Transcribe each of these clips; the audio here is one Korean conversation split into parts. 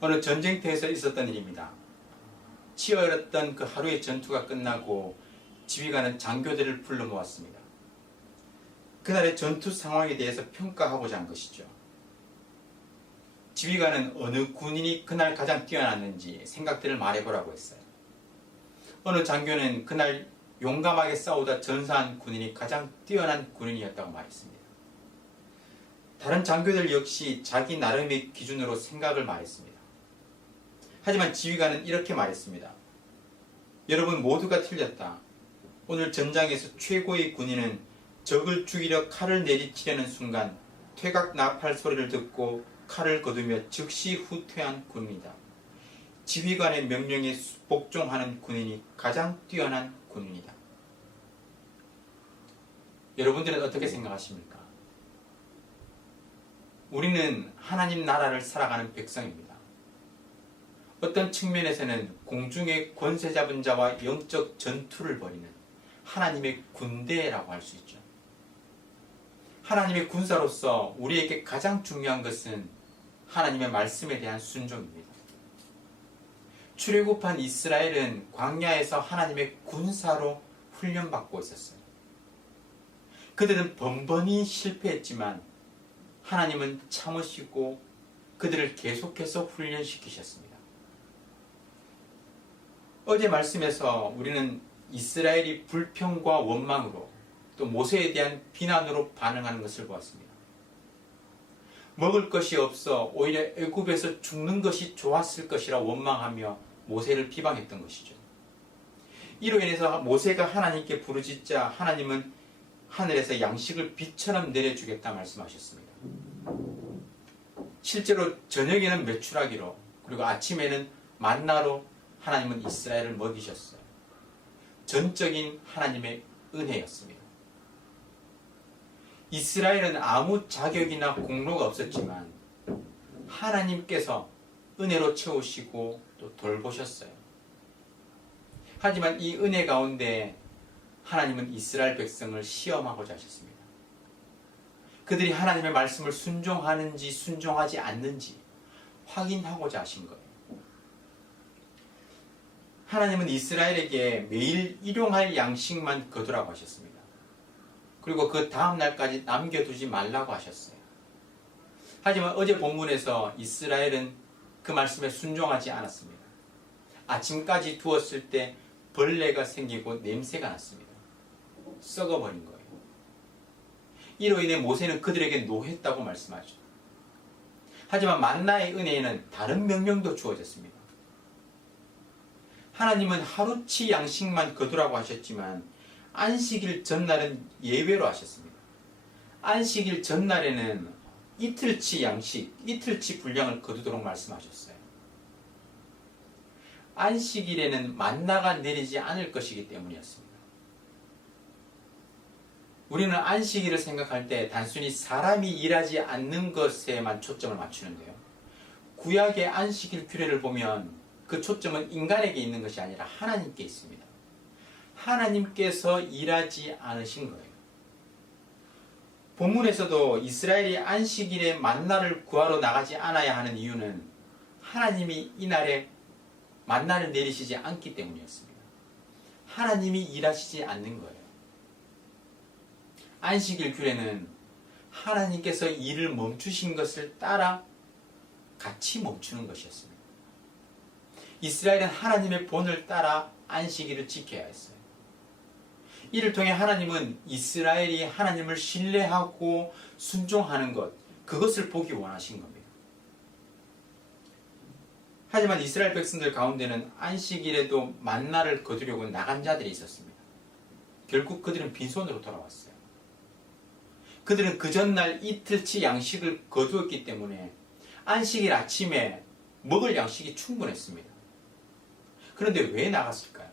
어느 전쟁터에서 있었던 일입니다. 치열했던 그 하루의 전투가 끝나고 지휘관은 장교들을 불러 모았습니다. 그날의 전투 상황에 대해서 평가하고자 한 것이죠. 지휘관은 어느 군인이 그날 가장 뛰어났는지 생각들을 말해보라고 했어요. 어느 장교는 그날 용감하게 싸우다 전사한 군인이 가장 뛰어난 군인이었다고 말했습니다. 다른 장교들 역시 자기 나름의 기준으로 생각을 말했습니다. 하지만 지휘관은 이렇게 말했습니다. 여러분 모두가 틀렸다. 오늘 전장에서 최고의 군인은 적을 죽이려 칼을 내리치려는 순간 퇴각 나팔 소리를 듣고 칼을 거두며 즉시 후퇴한 군인이다. 지휘관의 명령에 복종하는 군인이 가장 뛰어난 군인이다. 여러분들은 어떻게 생각하십니까? 우리는 하나님 나라를 살아가는 백성입니다. 어떤 측면에서는 공중의 권세 잡은 자와 영적 전투를 벌이는 하나님의 군대라고 할 수 있죠. 하나님의 군사로서 우리에게 가장 중요한 것은 하나님의 말씀에 대한 순종입니다. 출애굽한 이스라엘은 광야에서 하나님의 군사로 훈련받고 있었어요. 그들은 번번이 실패했지만 하나님은 참으시고 그들을 계속해서 훈련시키셨습니다. 어제 말씀에서 우리는 이스라엘이 불평과 원망으로 또 모세에 대한 비난으로 반응하는 것을 보았습니다. 먹을 것이 없어 오히려 애굽에서 죽는 것이 좋았을 것이라 원망하며 모세를 비방했던 것이죠. 이로 인해서 모세가 하나님께 부르짖자 하나님은 하늘에서 양식을 비처럼 내려주겠다 말씀하셨습니다. 실제로 저녁에는 메추라기로 그리고 아침에는 만나로 하나님은 이스라엘을 먹이셨어요. 전적인 하나님의 은혜였습니다. 이스라엘은 아무 자격이나 공로가 없었지만 하나님께서 은혜로 채우시고 또 돌보셨어요. 하지만 이 은혜 가운데 하나님은 이스라엘 백성을 시험하고자 하셨습니다. 그들이 하나님의 말씀을 순종하는지 순종하지 않는지 확인하고자 하신 거예요. 하나님은 이스라엘에게 매일 일용할 양식만 거두라고 하셨습니다. 그리고 그 다음 날까지 남겨두지 말라고 하셨어요. 하지만 어제 본문에서 이스라엘은 그 말씀에 순종하지 않았습니다. 아침까지 두었을 때 벌레가 생기고 냄새가 났습니다. 썩어버린 거예요. 이로 인해 모세는 그들에게 노했다고 말씀하죠. 하지만 만나의 은혜에는 다른 명령도 주어졌습니다. 하나님은 하루치 양식만 거두라고 하셨지만 안식일 전날은 예외로 하셨습니다. 안식일 전날에는 이틀치 양식, 이틀치 분량을 거두도록 말씀하셨어요. 안식일에는 만나가 내리지 않을 것이기 때문이었습니다. 우리는 안식일을 생각할 때 단순히 사람이 일하지 않는 것에만 초점을 맞추는데요. 구약의 안식일 규례를 보면 그 초점은 인간에게 있는 것이 아니라 하나님께 있습니다. 하나님께서 일하지 않으신 거예요. 본문에서도 이스라엘이 안식일에 만나를 구하러 나가지 않아야 하는 이유는 하나님이 이날에 만나를 내리시지 않기 때문이었습니다. 하나님이 일하시지 않는 거예요. 안식일 규례는 하나님께서 일을 멈추신 것을 따라 같이 멈추는 것이었습니다. 이스라엘은 하나님의 본을 따라 안식일을 지켜야 했어요. 이를 통해 하나님은 이스라엘이 하나님을 신뢰하고 순종하는 것, 그것을 보기 원하신 겁니다. 하지만 이스라엘 백성들 가운데는 안식일에도 만나를 거두려고 나간 자들이 있었습니다. 결국 그들은 빈손으로 돌아왔어요. 그들은 그 전날 이틀치 양식을 거두었기 때문에 안식일 아침에 먹을 양식이 충분했습니다. 그런데 왜 나갔을까요?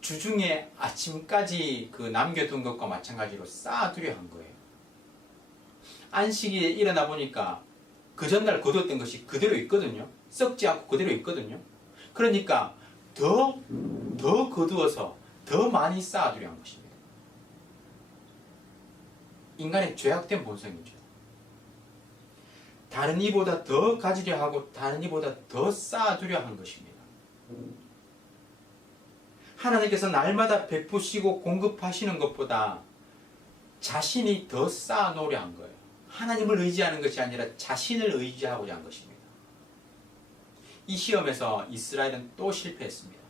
주중에 아침까지 그 남겨둔 것과 마찬가지로 쌓아두려 한 거예요. 안식일에 일어나 보니까 그 전날 거두었던 것이 그대로 있거든요. 썩지 않고 그대로 있거든요. 그러니까 더 거두어서 더 많이 쌓아두려 한 것입니다. 인간의 죄악된 본성이죠. 다른 이보다 더 가지려 하고 다른 이보다 더 쌓아두려 한 것입니다. 하나님께서 날마다 베푸시고 공급하시는 것보다 자신이 더 쌓아놓으려 한 거예요. 하나님을 의지하는 것이 아니라 자신을 의지하고자 한 것입니다. 이 시험에서 이스라엘은 또 실패했습니다.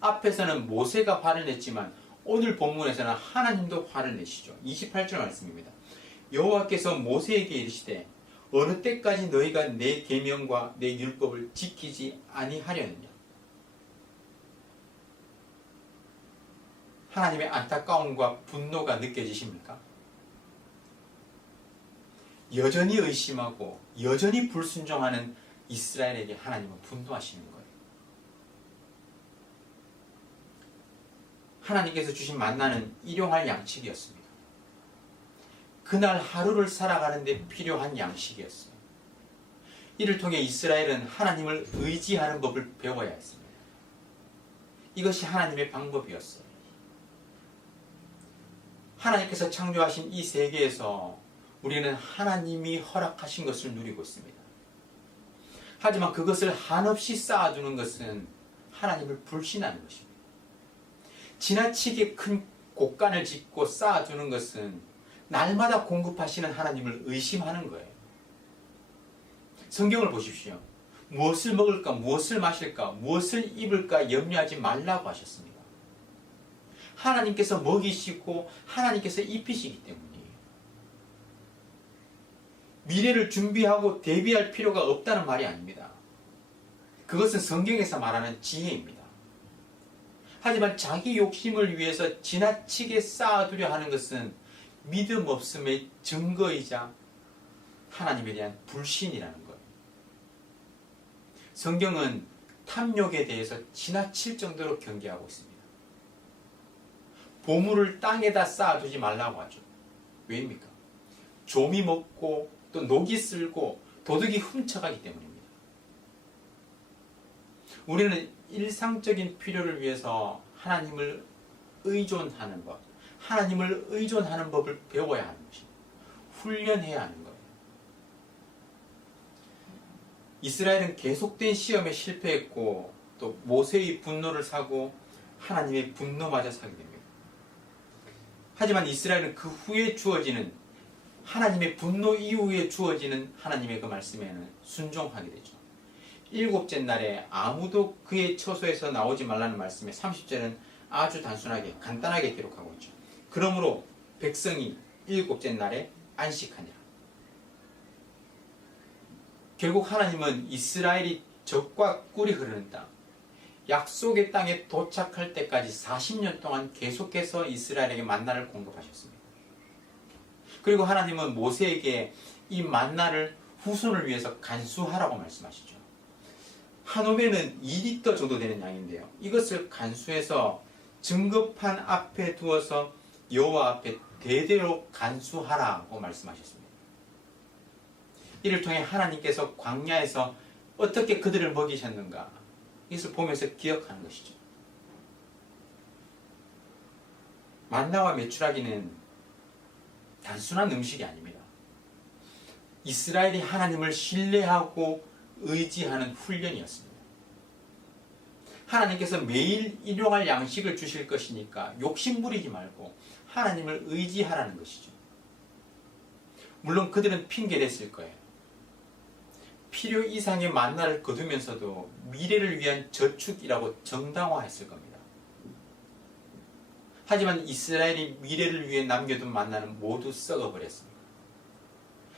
앞에서는 모세가 화를 냈지만 오늘 본문에서는 하나님도 화를 내시죠. 28절 말씀입니다. 여호와께서 모세에게 이르시되 어느 때까지 너희가 내 계명과 내 율법을 지키지 아니하려느냐. 하나님의 안타까움과 분노가 느껴지십니까? 여전히 의심하고 여전히 불순종하는 이스라엘에게 하나님은 분노하시는 거예요. 하나님께서 주신 만나는 일용할 양식이었습니다. 그날 하루를 살아가는 데 필요한 양식이었어요. 이를 통해 이스라엘은 하나님을 의지하는 법을 배워야 했습니다. 이것이 하나님의 방법이었어요. 하나님께서 창조하신 이 세계에서 우리는 하나님이 허락하신 것을 누리고 있습니다. 하지만 그것을 한없이 쌓아두는 것은 하나님을 불신하는 것입니다. 지나치게 큰 곳간을 짓고 쌓아두는 것은 날마다 공급하시는 하나님을 의심하는 거예요. 성경을 보십시오. 무엇을 먹을까, 무엇을 마실까, 무엇을 입을까 염려하지 말라고 하셨습니다. 하나님께서 먹이시고 하나님께서 입히시기 때문이에요. 미래를 준비하고 대비할 필요가 없다는 말이 아닙니다. 그것은 성경에서 말하는 지혜입니다. 하지만 자기 욕심을 위해서 지나치게 쌓아두려 하는 것은 믿음 없음의 증거이자 하나님에 대한 불신이라는 거예요. 성경은 탐욕에 대해서 지나칠 정도로 경계하고 있습니다. 보물을 땅에다 쌓아두지 말라고 하죠. 왜입니까? 좀이 먹고 또 녹이 쓸고 도둑이 훔쳐가기 때문입니다. 우리는 일상적인 필요를 위해서 하나님을 의존하는 것, 하나님을 의존하는 법을 배워야 하는 것입니다. 훈련해야 하는 거예요. 이스라엘은 계속된 시험에 실패했고 또 모세의 분노를 사고 하나님의 분노마저 사게 됩니다. 하지만 이스라엘은 그 후에 주어지는 하나님의 분노 이후에 주어지는 하나님의 그 말씀에는 순종하게 되죠. 일곱째 날에 아무도 그의 처소에서 나오지 말라는 말씀에 30절은 아주 단순하게 간단하게 기록하고 있죠. 그러므로 백성이 일곱째 날에 안식하니라. 결국 하나님은 이스라엘이 적과 꿀이 흐르는 땅, 약속의 땅에 도착할 때까지 40년 동안 계속해서 이스라엘에게 만나를 공급하셨습니다. 그리고 하나님은 모세에게 이 만나를 후손을 위해서 간수하라고 말씀하시죠. 한 홈에는 2리터 정도 되는 양인데요. 이것을 간수해서 증거판 앞에 두어서 여호와 앞에 대대로 간수하라고 말씀하셨습니다. 이를 통해 하나님께서 광야에서 어떻게 그들을 먹이셨는가, 이것을 보면서 기억하는 것이죠. 만나와 메추라기는 단순한 음식이 아닙니다. 이스라엘이 하나님을 신뢰하고 의지하는 훈련이었습니다. 하나님께서 매일 일용할 양식을 주실 것이니까 욕심 부리지 말고 하나님을 의지하라는 것이죠. 물론 그들은 핑계댔을 거예요. 필요 이상의 만나를 거두면서도 미래를 위한 저축이라고 정당화했을 겁니다. 하지만 이스라엘이 미래를 위해 남겨둔 만나는 모두 썩어버렸습니다.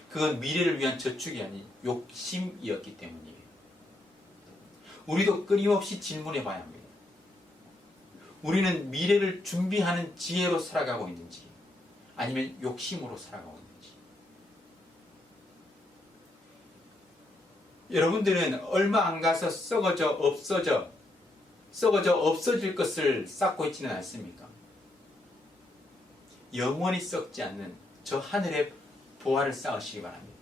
그건 미래를 위한 저축이 아닌 욕심이었기 때문이에요. 우리도 끊임없이 질문해 봐야 합니다. 우리는 미래를 준비하는 지혜로 살아가고 있는지 아니면 욕심으로 살아가고 있는지. 여러분들은 얼마 안 가서 썩어져 없어질 것을 쌓고 있지는 않습니까? 영원히 썩지 않는 저 하늘의 보화를 쌓으시기 바랍니다.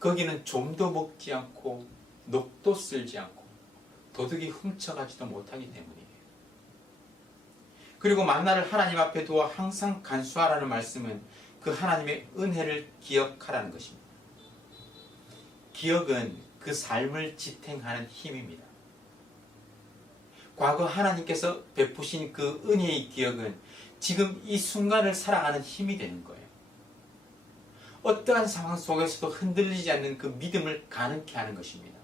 거기는 좀도 먹지 않고 녹도 쓸지 않고 도둑이 훔쳐가지도 못하기 때문이에요. 그리고 만나를 하나님 앞에 두어 항상 간수하라는 말씀은 그 그 하나님의 은혜를 기억하라는 것입니다. 기억은 그 삶을 지탱하는 힘입니다. 과거 하나님께서 베푸신 그 은혜의 기억은 지금 이 순간을 살아가는 힘이 되는 거예요. 어떠한 상황 속에서도 흔들리지 않는 그 믿음을 가능케 하는 것입니다.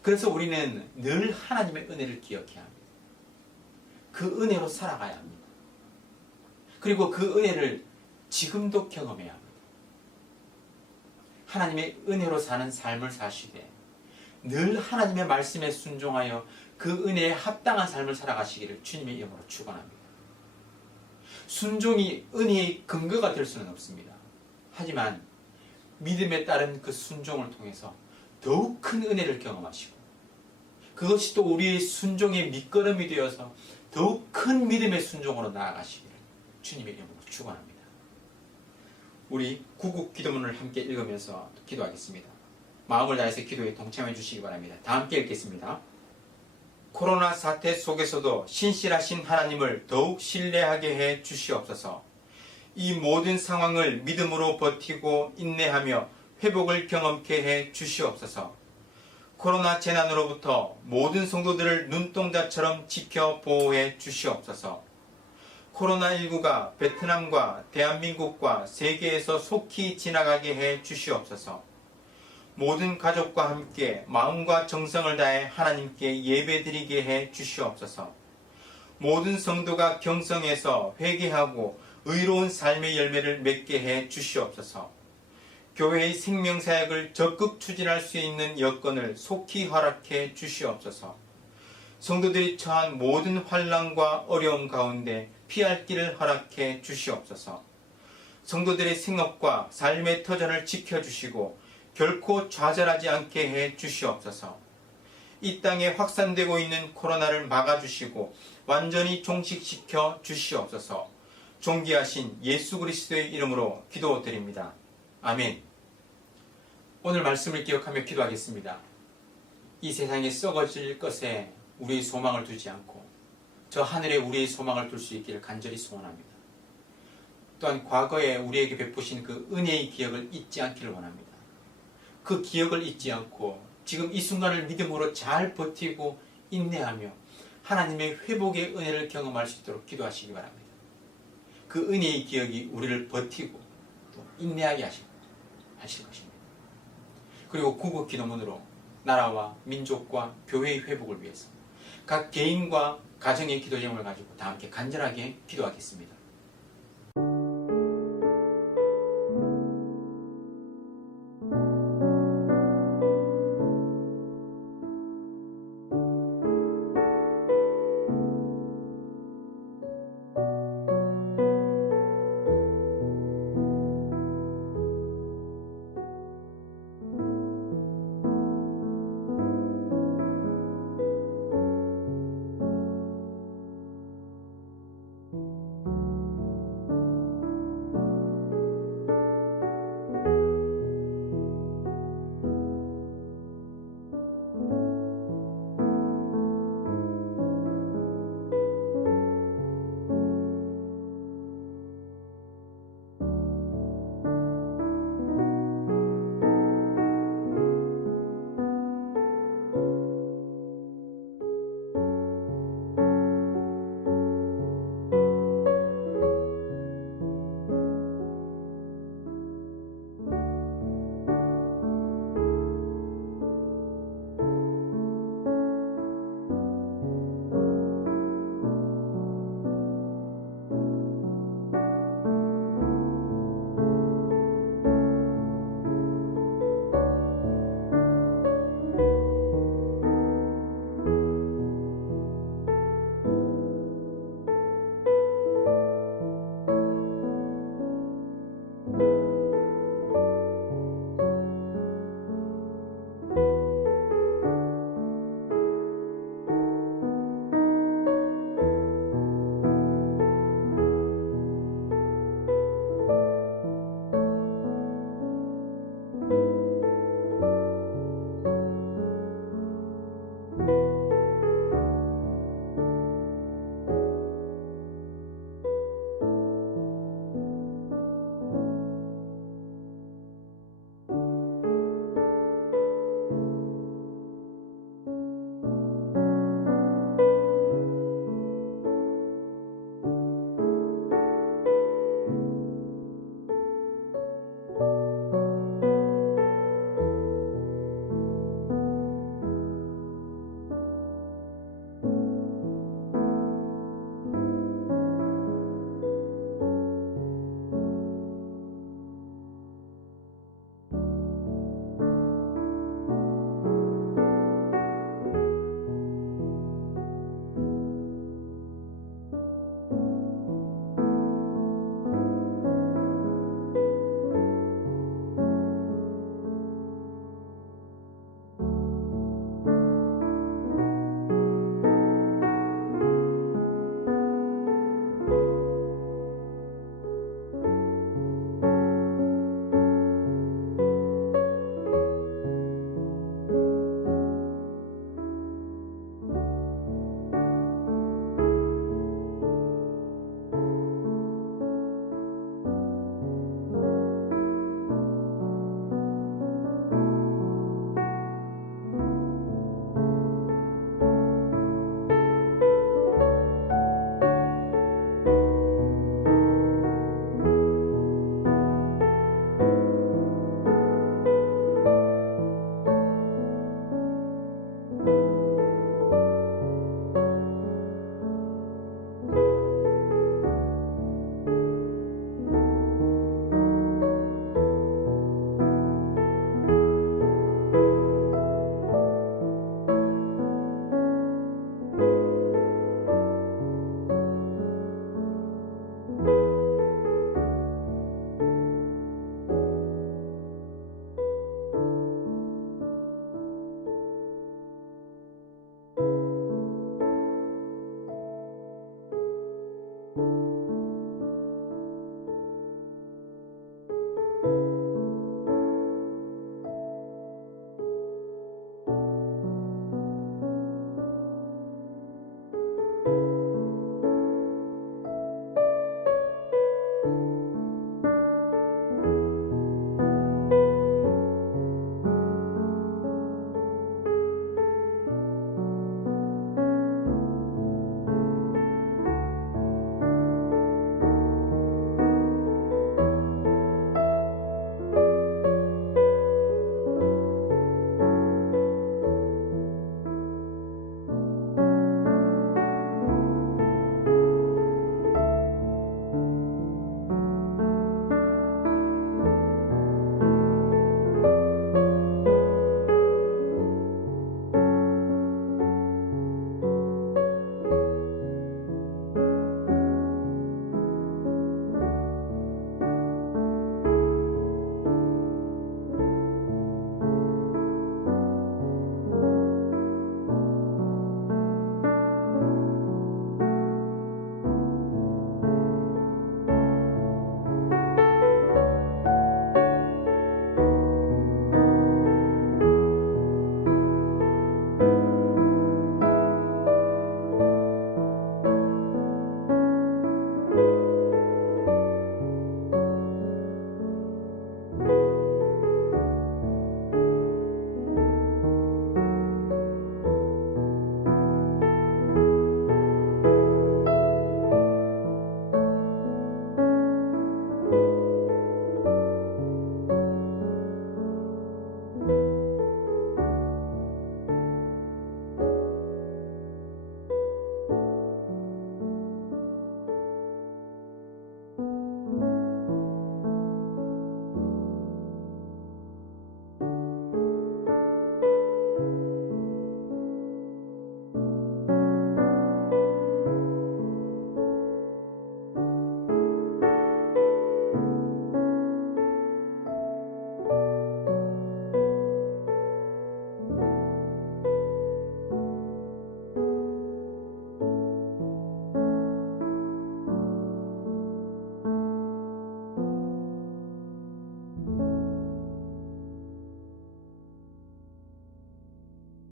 그래서 우리는 늘 하나님의 은혜를 기억해야 합니다. 그 은혜로 살아가야 합니다. 그리고 그 은혜를 지금도 경험해야 합니다. 하나님의 은혜로 사는 삶을 사시되 늘 하나님의 말씀에 순종하여 그 은혜에 합당한 삶을 살아가시기를 주님의 이름으로 축원합니다. 순종이 은혜의 근거가 될 수는 없습니다. 하지만 믿음에 따른 그 순종을 통해서 더욱 큰 은혜를 경험하시고 그것이 또 우리의 순종의 밑거름이 되어서 더욱 큰 믿음의 순종으로 나아가시기를 주님의 이름으로 축원합니다. 우리 구국 기도문을 함께 읽으면서 기도하겠습니다. 마음을 다해서 기도에 동참해 주시기 바랍니다. 다 함께 읽겠습니다. 코로나 사태 속에서도 신실하신 하나님을 더욱 신뢰하게 해 주시옵소서. 이 모든 상황을 믿음으로 버티고 인내하며 회복을 경험케 해 주시옵소서. 코로나 재난으로부터 모든 성도들을 눈동자처럼 지켜 보호해 주시옵소서. 코로나19가 베트남과 대한민국과 세계에서 속히 지나가게 해 주시옵소서. 모든 가족과 함께 마음과 정성을 다해 하나님께 예배드리게 해 주시옵소서. 모든 성도가 경성에서 회개하고 의로운 삶의 열매를 맺게 해 주시옵소서. 교회의 생명사역을 적극 추진할 수 있는 여건을 속히 허락해 주시옵소서. 성도들이 처한 모든 환난과 어려움 가운데 피할 길을 허락해 주시옵소서. 성도들의 생업과 삶의 터전을 지켜주시고 결코 좌절하지 않게 해 주시옵소서. 이 땅에 확산되고 있는 코로나를 막아주시고 완전히 종식시켜 주시옵소서. 존귀하신 예수 그리스도의 이름으로 기도드립니다. 아멘. 오늘 말씀을 기억하며 기도하겠습니다. 이 세상에 썩어질 것에 우리의 소망을 두지 않고 저 하늘에 우리의 소망을 둘 수 있기를 간절히 소원합니다. 또한 과거에 우리에게 베푸신 그 은혜의 기억을 잊지 않기를 원합니다. 그 기억을 잊지 않고 지금 이 순간을 믿음으로 잘 버티고 인내하며 하나님의 회복의 은혜를 경험할 수 있도록 기도하시기 바랍니다. 그 은혜의 기억이 우리를 버티고 또 인내하게 하실 것입니다. 그리고 구국 기도문으로 나라와 민족과 교회의 회복을 위해서 각 개인과 가정의 기도 제목을 가지고 다 함께 간절하게 기도하겠습니다.